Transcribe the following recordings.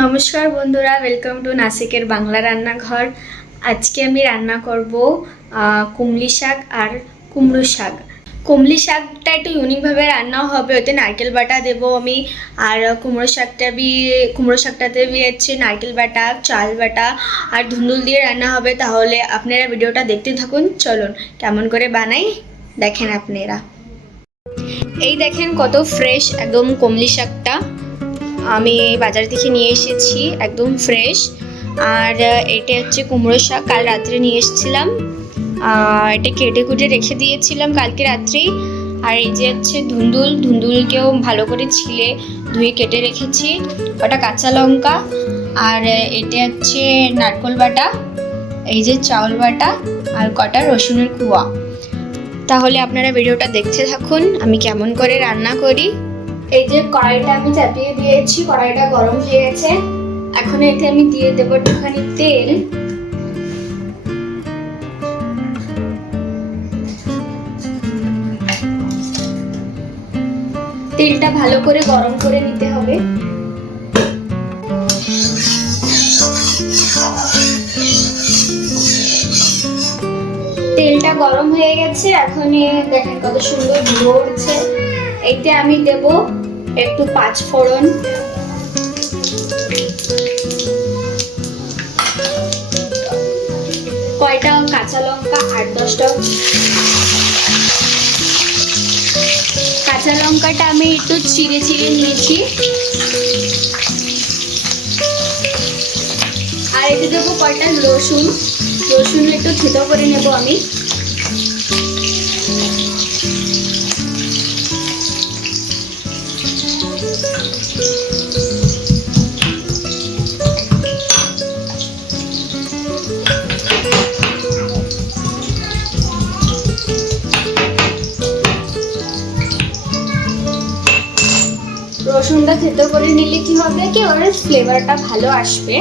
নমস্কার বন্ধুরা, welcome to নাসিকের Bangla রান্নাঘর। আজকে আমি রান্না করব কুমলি শাক আর কুমড়ো শাক। কুমলি শাকটা একটু ইউনিকভাবে রান্না হবে, ওতে নারকেল বাটা দেবো আমি। আর কুমড়ো শাকটাতে দিয়েছি নারকেল বাটা, চাল বাটা আর ধুন্দুল দিয়ে রান্না হবে। তাহলে আপনারা ভিডিওটা দেখতে থাকুন। চলুন কেমন করে বানাই দেখেন আপনারা। এই দেখেন কত ফ্রেশ একদম কুমলি শাকটা আমি বাজার থেকে নিয়ে এসেছি, একদম ফ্রেশ। আর এটা হচ্ছে কুমড়ো শাক, কাল রাত্রে নিয়ে এসেছিলাম। এটা কেটে কুটে রেখে দিয়েছিলাম কালকে রাত্রেই। আর এই যে হচ্ছে ধুন্দুলকেও ভালো করে ছিলে ধুয়ে কেটে রেখেছি। কটা কাঁচা লঙ্কা, আর এটা হচ্ছে নারকেল বাটা, এই যে চাউল বাটা, আর কটা রসুনের কুয়া। তাহলে আপনারা ভিডিওটা দেখতে থাকুন আমি কেমন করে রান্না করি। এই যে কড়াইটা আমি চাপিয়ে দিয়েছি, কড়াইটা গরম হয়ে গেছে। এখন এতে আমি দিয়ে দেবো একটুখানি তেল। তেলটা ভালো করে গরম করে নিতে হবে। তেলটা গরম হয়ে গেছে, এখন দেখেন কত সুন্দর ধোঁয়া উঠছে। এতে আমি দেব একটু পাঁচ ফোড়ন, কয়টা কাঁচা লঙ্কা, 8-10টা কাঁচা লঙ্কাটা আমি একটু চিড়ে নিয়েছি। আর এতে দেবো কয়টা রসুন একটু থেতো করে নেব আমি। রসুনটা থেতো করে নিলে কি হবে কি ওর ফ্লেভারটা ভালো আসবে।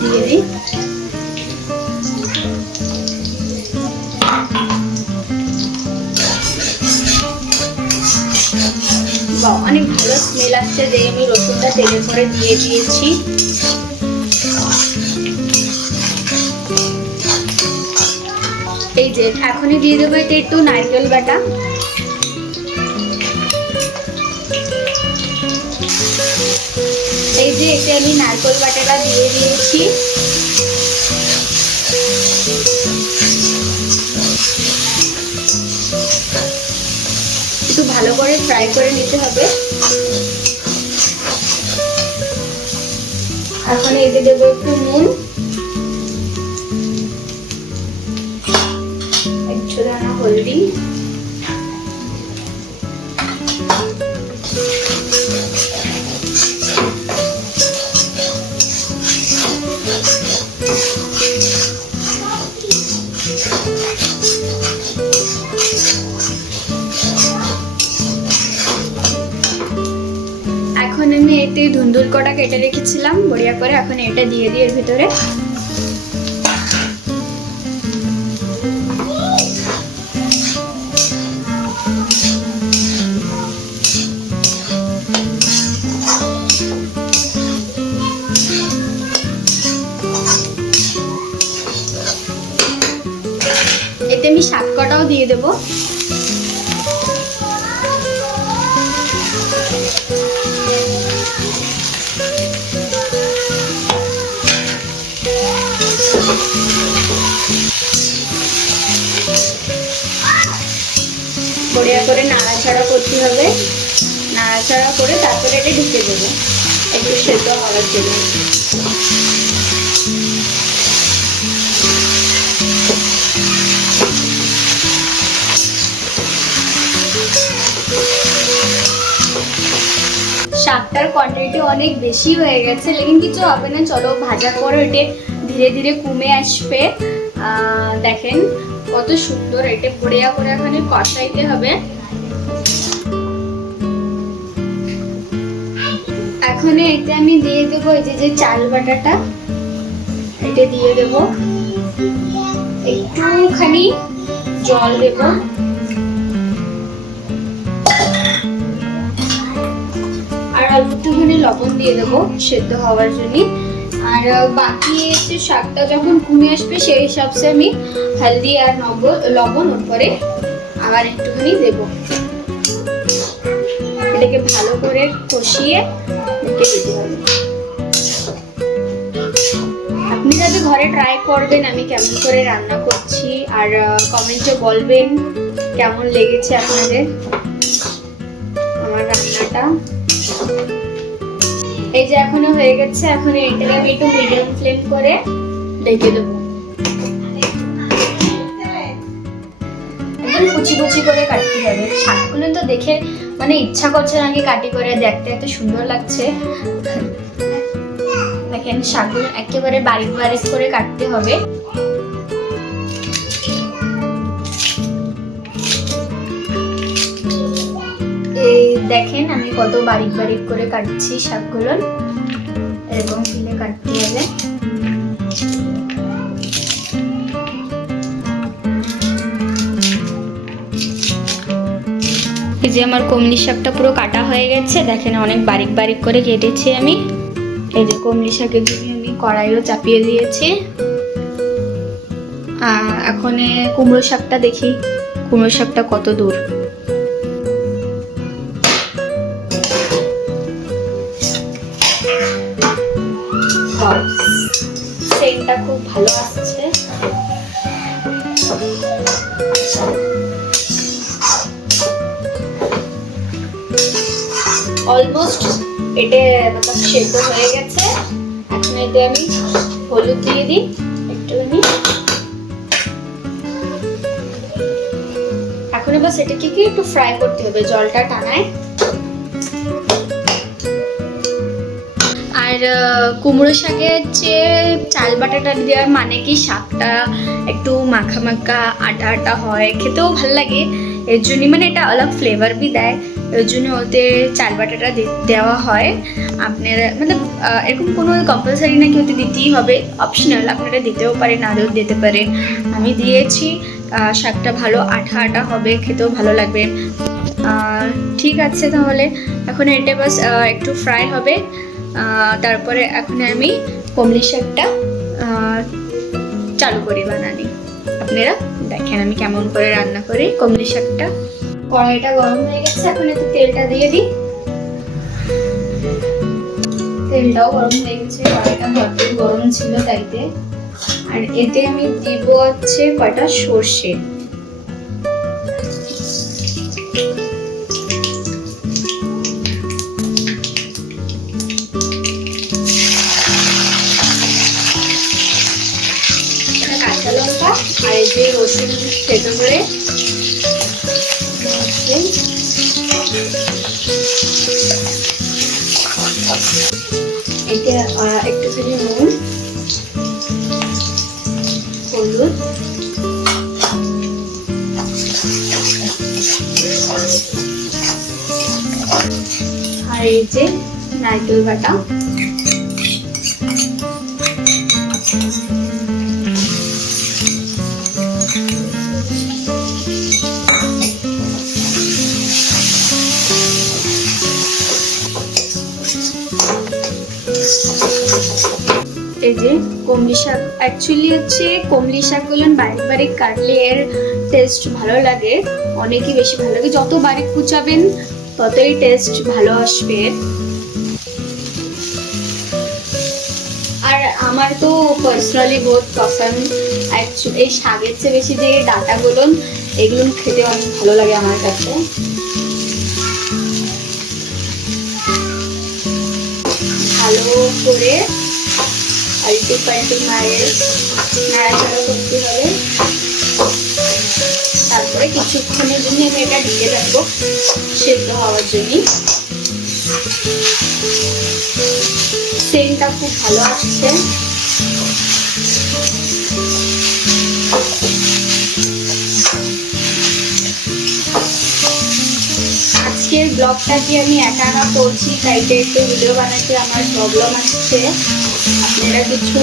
দিয়ে দিই। অনেক ভালো স্মেল আসছে যে আমি রসুনটা তেলে করে দিয়ে দিয়েছি। এই যে এখনই দিয়ে দেবো এটা একটু নারকেল বাটা। এই যে এতে আমি নারকেল বাটাটা দিয়ে দিয়েছি। একটু ভালো করে ফ্রাই করে নিতে হবে। এখন এতে দেবো একটু নুন, একটু দানা হলদি, এখন আমি এতে ধুন্দুল কটা কেটে রেখেছিলাম বড়িয়া করে, এখন এটা দিয়ে দিই এর ভিতরে। এতে আমি শাক কটাও দিয়ে দেবো। বড়িয়া করে নাড়াচাড়া করতে হবে। নাড়াচাড়া করে তারপরে এটা ঢুকে দেবো একটু সেদ্ধ হওয়ার জন্য। শাকটার কোয়ান্টিটি অনেক বেশি হয়ে গেছে, লেকিন কিছু হবে না, চলো ভাজা করে এটা ধীরে ধীরে কমে আসবে। দেখেন কত সুন্দর এটা বড়িয়া করে এখানে কষাইতে হবে। এখন এতে আমি দিয়ে দেবো এই যে চাল বাটাটা, এটা দিয়ে দেবো। একটুখানি জল দেবো। অল্প একটুখানি লবণ দিয়ে দেবো সেদ্ধ হওয়ার জন্য। আর বাকি যে শাকটা যখন কমে আসবে সেই হিসাবে আমি হলদি আর লবণ উপরে আবার একটুখানি দেবো। এটাকে ভালো করে কষিয়ে রেখে দিতে হবে। আপনি যাতে ঘরে ট্রাই করবেন আমি কেমন করে রান্না করছি, আর কমেন্টে বলবেন কেমন লেগেছে আপনাদের আমার রান্নাটা। এই যে এখনো হয়ে গেছে, এখন এটাকে আমি একটু মিডিয়াম ফ্লেম করে ঢেকে দেবো। একদম কুচি কুচি করে কাটতে হবে। শাকগুলো তো দেখে মানে ইচ্ছা করছে নাকি কাটি করে, দেখতে এত সুন্দর লাগছে। দেখেন শাকগুলো একেবারে বারিক বারিক করে কাটতে হবে। এই দেখেন আমি কত বারিক বারিক করে কাটছি শাকগুলো, এরকম ফিলে কাটতে হবে। এই যে আমার কমলি শাকটা পুরো কাটা হয়ে গেছে, দেখেন অনেক বারিক বারিক করে কেটেছি আমি। এই যে কমলি শাকের জন্য আমি কড়াইও চাপিয়ে দিয়েছি। এখন কুমড়ো শাকটা দেখি কুমড়ো শাকটা কত দূর। সেন্টটা খুব ভালো আসছে। অলমোস্ট এটা সেদ্ধ হয়ে গেছে। এখন এতে আমি হলুদ দিয়ে দিই একটুখানি। এখন এবার সেটাকে কি একটু ফ্রাই করতে হবে জলটা টানায়। আর কুমড়ো শাকের যে চাল বাটাটা দেওয়ার মানে কি শাকটা একটু মাখা মাখা আটা আটা হয়, খেতেও ভালো লাগে। এর জন্য মানে এটা আলাদা ফ্লেভার বি দেয়, এর জন্য ওতে চাল বাটাটা দেওয়া হয়। আপনারা মানে এরকম কোনো কম্পালসারি নাকি ওতে দিতেই হবে, অপশনাল, আপনারা দিতেও পারেন নাও দিতে পারেন। আমি দিয়েছি, শাকটা ভালো আঠা আঠা হবে, খেতেও ভালো লাগবে। ঠিক আছে, তাহলে এখন এটা বাস একটু ফ্রাই হবে। তারপরে এখন আমি কমলি শাকটা চালু করি বানানি। আপনারা দেখেন আমি কেমন করে রান্না করি কমলি শাকটা। কড়াইটা গরম হয়ে গেছে, এখন একটু তেলটা দিয়ে দিই। তেলটাও গরম হয়ে গেছে, কড়াইটা ভরপুর গরম ছিল তাইতে। আর এতে আমি দিব হচ্ছে কয়টা সর্ষে। কাঁচা লঙ্কা আর এই যে রসুন থেতো করে এটা একটুখানি নুন, হলুদ, আর এই যে নারকেল বাটা। এই যে কমলি শাক, অ্যাকচুয়ালি হচ্ছে কমলি শাকগুলো বারিক বারিক কাটলে এর টেস্ট ভালো লাগে, অনেকই বেশি ভালো লাগে। যত বারিক কুচাবেন ততই টেস্ট ভালো আসবে। আর আমার তো পার্সোনালি বহুত পছন্দ এই শাকের চেয়ে বেশি যে ডাঁটাগুলো, এগুলো খেতে অনেক ভালো লাগে আমার কাছে। ভালো করে আলটু পাল্টু নাড়াচাড়া করতে হবে। তারপরে কিছুক্ষণের জন্য আমি এটা ঢেকে রাখবো সেদ্ধ হওয়ার জন্য। সেন্টটা খুব ভালো আসছে। আজকের ব্লগটা কি আমি একা করছি, তাইতে একটু ভিডিও বানাতে আমার প্রবলেম আসছে, আপনারা কিছু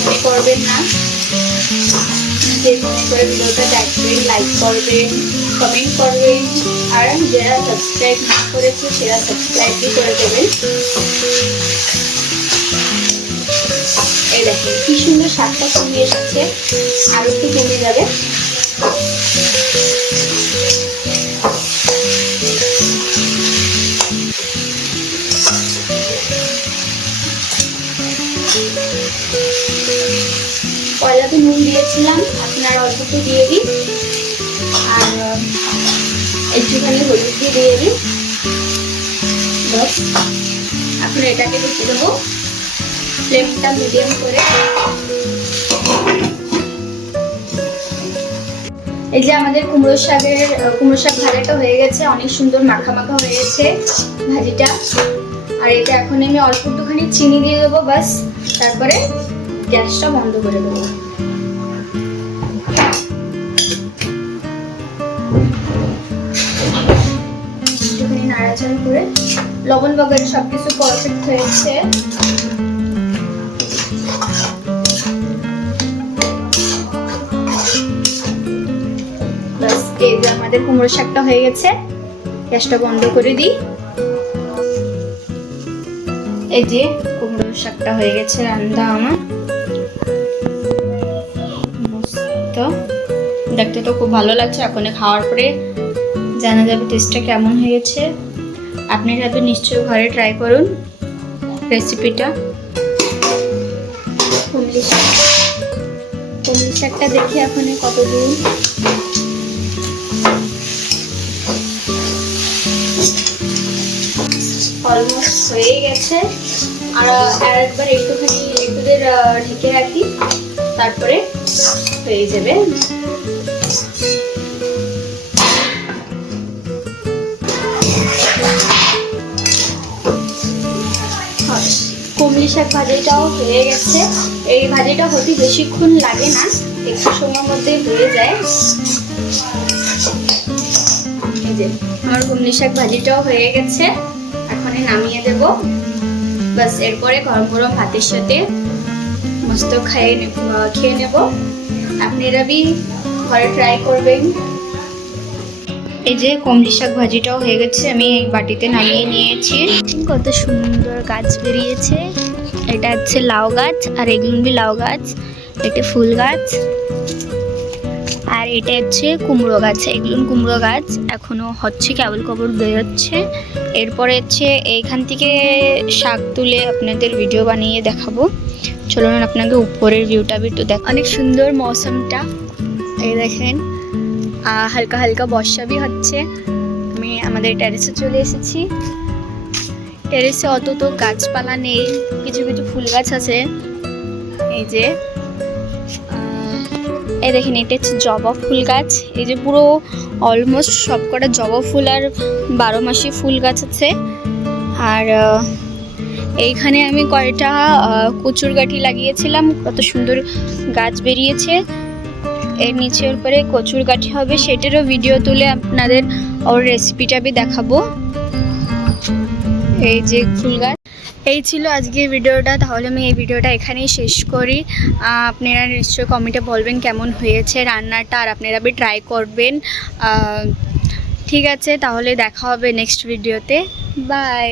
মনে করবেন না। যে মনে করে ভিডিওটা দেখবেন, লাইক করবেন, কমেন্ট করবেন, আর যারা সাবস্ক্রাইব না করেছে সেরা সাবস্ক্রাইবই করে দেবেন। এই দেখেন কি সুন্দর শাকটা কমে এসেছে, আর একটু কমে যাবে। পয়লাতে নুন দিয়েছিলাম, আপনারা অল্প একটু দিয়ে দিন, আর একটুখানি হলুদ দিয়ে দিন। বাস এখন এটাকে ঢেকে দেবো, ফ্লেমটা মিডিয়াম করে। এই যে আমাদের কুমড়ো শাক ভাজাটা হয়ে গেছে, অনেক সুন্দর মাখা মাখা হয়ে গেছে ভাজিটা। আর এটা এখন আমি অল্প একটুখানি চিনি দিয়ে দেবো, বাস তারপরে গ্যাসটা বন্ধ করে দেবো। একটুখানি নাড়াচাড়া করে, লবণ বগের সবকিছু পারফেক্ট হয়েছে। বাস এই যে আমাদের কুমড়ো শাকটা হয়ে গেছে, গ্যাসটা বন্ধ করে দিই। এই যে কুমড়ো শাকটা হয়ে গেছে রান্না আমার, দেখতে তো খুব ভালো লাগছে। এখন খাওয়ার পরে জানা যাবে টেস্টটা কেমন হয়েছে। আপনারা নিশ্চয়ই ঘরে ট্রাই করুন রেসিপিটা। কুমড়ি শাকটা দেখি এখন কত দূর। অলমোস্ট হয়ে গেছে, আর একবার একটুখানি ঢেকে রাখি, তারপরে হয়ে যাবে। কুমড়ি শাক ভাজিটাও হয়ে গেছে। এই ভাজিটা হতে বেশিক্ষণ লাগে না, একটু সময়ের মধ্যেই হয়ে যায়। এই যে আমার কুমড়ি শাক ভাজিটাও হয়ে গেছে, এখন নামিয়ে দেব। বাস এরপরে গরম গরম ভাতের সাথে মস্ত খেয়ে নেব। আপনারা ঘরে ট্রাই করবেন। এই যে কুমড়ি শাক ভাজিটাও হয়ে গেছে, আমি এই বাটিতে নামিয়ে নিয়েছি। কত সুন্দর গাছ বেরিয়েছে। এটা হচ্ছে লাউ গাছ, আর এগুলো লাউ গাছ, এটা ফুল গাছ, আর এটা হচ্ছে কুমড়ো গাছ। এগুলো কুমড়ো গাছ এখনো হচ্ছে, কেবল কবর বেরোচ্ছে। এরপরে হচ্ছে এইখান থেকে শাক তুলে আপনাদের ভিডিও বানিয়ে দেখাবো। চলুন আপনাকে উপরের ভিউটা একটু দেখ। অনেক সুন্দর মৌসুমটা, এই দেখেন হালকা হালকা বর্ষা হচ্ছে। আমি আমাদের টেরেসে চলে এসেছি। টেরেসে অত তো গাছপালা নেই, কিছু কিছু ফুল গাছ আছে। এই যে এই দেখেন এটা হচ্ছে জবা ফুল গাছ। এই যে পুরো অলমোস্ট সবকটা জবা ফুল আর 12 মাসি ফুল গাছ আছে। আর এইখানে আমি কয়টা কচুর গাঠি লাগিয়েছিলাম, কত সুন্দর গাছ বেরিয়েছে। এর নিচের উপরে কচুর গাঠি হবে, সেটারও ভিডিও তুলে আপনাদের ওর রেসিপিটা আমি দেখাবো। এই যে ফুল গাছ। এই ছিল আজকের ভিডিওটা। তাহলে আমি এই ভিডিওটা এখানেই শেষ করি। আপনারা নিশ্চয়ই কমেন্টে বলবেন কেমন হয়েছে রান্নাটা, আর আপনারা ট্রাই করবেন। ঠিক আছে, তাহলে দেখা হবে নেক্সট ভিডিওতে। বাই।